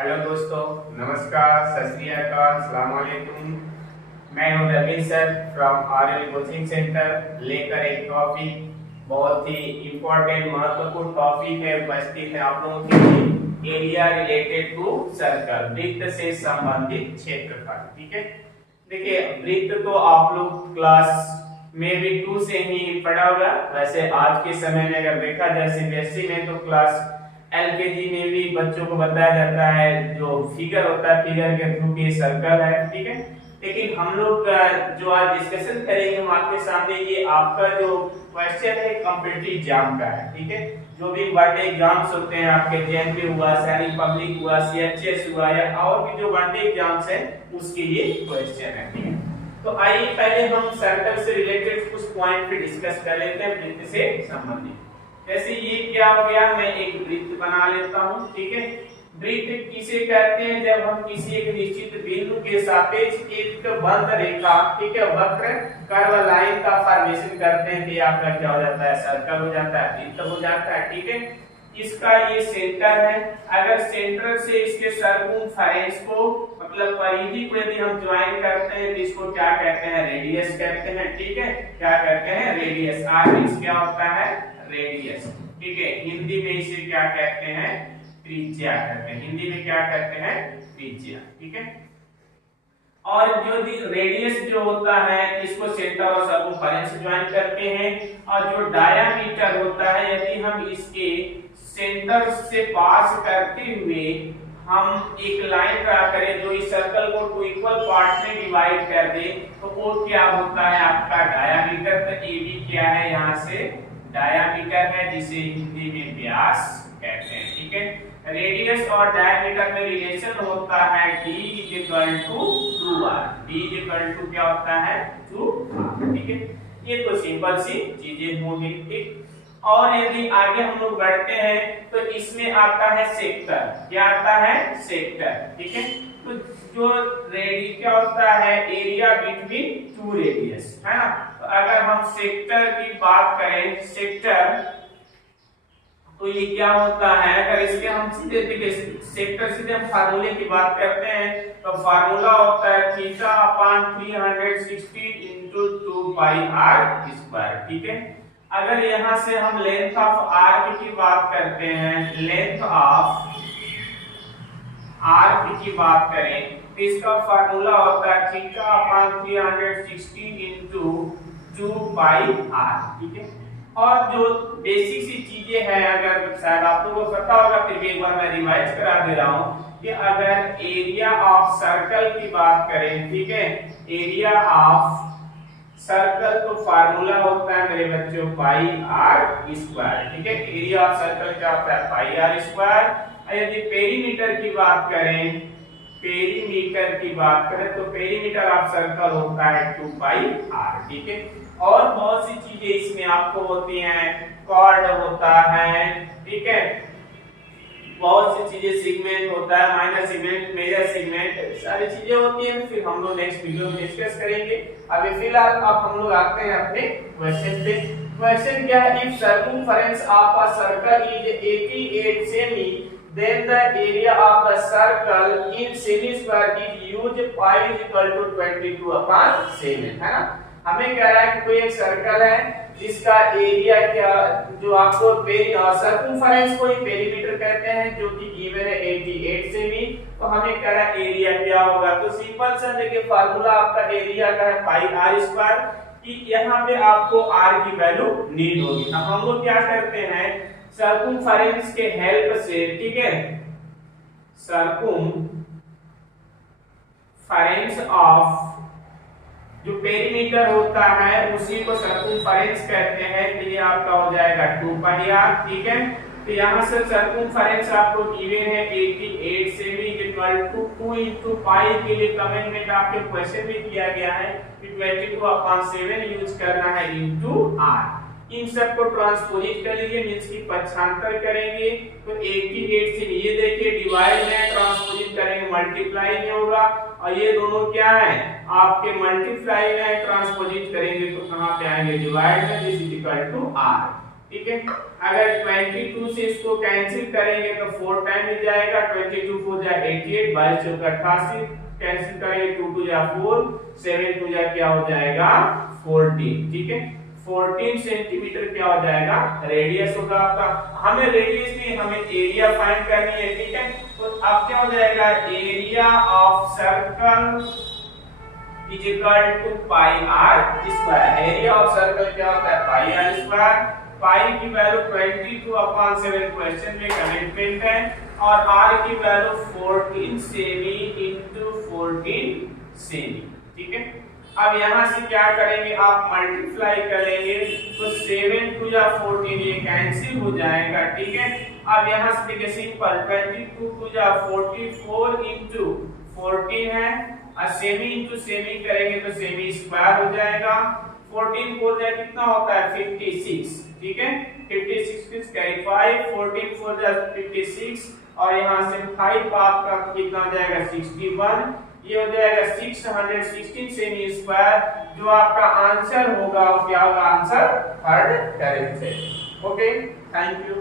Hello दोस्तों, नमस्कार, सत श्री अकाल, अस्सलाम वालेकुम। मैं हूं Ravi sir from RL coaching centre, लेकर एक टॉपिक बहुत ही इम्पोर्टेंट महत्वपूर्ण टॉपिक है, उपस्थित है आप लोगों के लिए। एरिया रिलेटेड टू सर्कल, वृत्त से संबंधित क्षेत्रफल। ठीक है, देखिए वृत्त तो आप लोग क्लास में भी 2 से ही पढ़ा होगा। वैसे आज के समय में अगर देखा जाए सीबीएसई में तो क्लास एलकेजी में भी बच्चों को बताया जाता है, जो फिगर होता है फिगर के थ्रू ये सर्कल है। ठीक है, लेकिन हम लोग जो आज डिस्कशन करेंगे हम आपके सामने, ये आपका जो क्वेश्चन है कॉम्पिटिटिव एग्जाम का है। ठीक है, जो भी वनडे एग्जाम्स होते हैं आपके जेएनपी हुआ, सैनिक पब्लिक हुआ, सीएचएस हुआ या और भी जो वनडे एग्जाम्स हैं उसके लिए क्वेश्चन है। ठीक है, तो आइए पहले हम सर्कल से रिलेटेड कुछ पॉइंट पे डिस्कस कर लेते हैं वृत्त से संबंधित। जैसे ये क्या हो गया, मैं एक वृत्त बना लेता हूं। ठीक है, वृत्त किसे कहते हैं, जब हम किसी एक निश्चित बिंदु के सापेक्ष एक बंद रेखा, ठीक है, वक्र कर्व लाइन का फॉर्मेशन करते हैं, तो आपका क्या हो जाता है, सर्कल हो जाता है, वृत्त हो जाता है। ठीक है, इसका ये सेंटर है। अगर सेंटर से इसके सर्कमफेरेंस को मतलब परिधि को यदि हम ज्वाइन करते हैं तो इसको क्या कहते हैं, रेडियस कहते हैं। ठीक है, क्या कहते हैं, रेडियस। आर क्या होता है, रेडियस। ठीक है, हिंदी में इसे क्या कहते हैं, त्रिज्या कहते हैं। हिंदी में क्या कहते हैं, त्रिज्या। ठीक है, और जो रेडियस जो होता है इसको सेंटर और सर्कमफेरेंस ज्वाइन करते हैं, और जो डायामीटर होता है यदि हम इसके सेंटर से पास करते हुए हम एक लाइन ड्रा करें जो इस सर्कल को 2 इक्वल पार्ट में डिवाइड कर दे, तो वो क्या होता है आपका डायामीटर। तो AB क्या है, यहाँ से डायामीटर है जिसे हिंदी में व्यास कहते हैं। ठीक है, रेडियस और डायमीटर में रिलेशन होता है D = 2r। D = क्या होता है, 2r। ठीक है, ये तो सिंपल सी चीजें होंगी। ठीक, और यदि आगे हम लोग बढ़ते हैं तो इसमें आता है सेक्टर। क्या आता है, सेक्टर। ठीक है, तो जो क्या होता है, एरिया बिटवीन 2 रेडियस, है ना। तो अगर हम सेक्टर की बात करें, सेक्टर तो ये क्या होता है, अगर इसके हम सीधे देखिए सेक्टर सीधे हम फार्मूले की बात करते हैं तो फार्मूला होता है θ/360 × 2πr²। ठीक है, अगर यहां से हम लेंथ ऑफ आर्क की बात करते हैं, लेंथ ऑफ आर्क की बात करें तो इसका फार्मूला होता है θ/360 × 2πr। ठीक है, और जो बेसिक सी चीजें हैं अगर शायद आप लोगों को पता होगा, फिर भी एक बार मैं रिवाइज करा दे रहा हूं कि अगर एरिया ऑफ सर्कल की बात करें, ठीक है, एरिया ऑफ सर्कल तो फार्मूला होता है मेरे बच्चों πr²। ठीक है, एरिया ऑफ सर्कल क्या होता है, πr²। यदि पेरीमीटर की बात करें, पेरीमीटर की बात करें तो पेरीमीटर ऑफ सर्कल होता है 2πr। ठीक है, और बहुत सी चीजें इसमें आपको होती हैं, कॉर्ड होता है। ठीक है, बहुत सी चीजें, सेगमेंट होता है, माइनर सेगमेंट, मेजर सेगमेंट, सारी चीजें होती हैं, फिर हम लोग नेक्स्ट वीडियो में डिस्कस करेंगे। अभी फिलहाल अब हम लोग आते हैं अपने क्वेश्चन पे। क्वेश्चन क्या है, if circumference of a circle is 88 semi then the area of the circle in semi square is used pi = 22/7, है ना। हमें कह रहा है कि कोई एक सर्कल है जिसका एरिया क्या, जो आपको सर्कमफेरेंस को ही पेरीमीटर कहते हैं, जो कि गिवन है 88 सेमी। तो हमें कह रहा है एरिया क्या होगा, तो सिंपल सा देखिए फार्मूला आपका एरिया का है πr², कि यहाँ पे आपको r की वैल्यू नीड होगी। अब हम लोग क्या करते हैं, सर्कमफेरेंस के हेल्प से, ठीक है, सर्कमफेरेंस ऑफ जो पेरीमीटर होता है उसी को सर्कमफेरेंस कहते हैं। तो ये आपका हो जाएगा 2πr। ठीक है, तो यहाँ से सर्कमफेरेंस आपको गिवन है 88 सेमी = 2 × पाई के लिए कमेंट में आपके क्वेश्चन में किया गया है कि 22/7 यूज करना है इनटू r। इन सब को ट्रांसपोजिट कर लीजिए, मींस की पक्षांतर करेंगे तो 88 से ये देखिए डिवाइड में ट्रांसपोजिट करेंगे, मल्टीप्लाई में होगा, और ये दोनों क्या है आपके मल्टीप्लाई में ट्रांसपोजिट करेंगे तो कहां पे आएंगे, डिवाइड में, this is equal to r। ठीक है। अगर 22 से इसको कैंसिल करेंगे तो 4 टाइम मिल जाएगा, 22 4 जा 88, 22 चौका 88, कैंसिल करेंगे 2 2 जा 4, 7 2 जा क्या हो जाएगा 14, ठीक है। 14 सेंटीमीटर क्या हो जाएगा रेडियस होगा आपका। हमें रेडियस नहीं, हमें एरिया फाइंड करनी है, ठीक है। तो अब क्या हो जाएगा area of circle is equal to pi r square. Area of circle क्या होता है पाई आर स्क्वायर। पाई की वैल्यू 22/7 क्वेश्चन में कमिटमेंट है और आर की वैल्यू 14 सेमी इंटू 14 सेमी, ठीक है। अब यहां से क्या करेंगे आप मल्टीप्लाई करेंगे तो 7 2 जा 14 ये कैंसिल हो जाएगा, ठीक है। अब यहां से देखिए सिंपल 22 2 जा 44 इंटू 14 है और सेमी इंटू सेमी करेंगे तो सेमी स्क्वायर हो जाएगा। 14 4 जा कितना होता है 56, ठीक है। 56 कैरी 5, 14 4 जा 56 और यहां से 5 आपका कितना हो जाएगा 61, ये हो जाएगा 616 सेमी स्क्वायर। जो आपका आंसर होगा वो क्या होगा आंसर थर्ड करेक्ट है। Okay, thank you.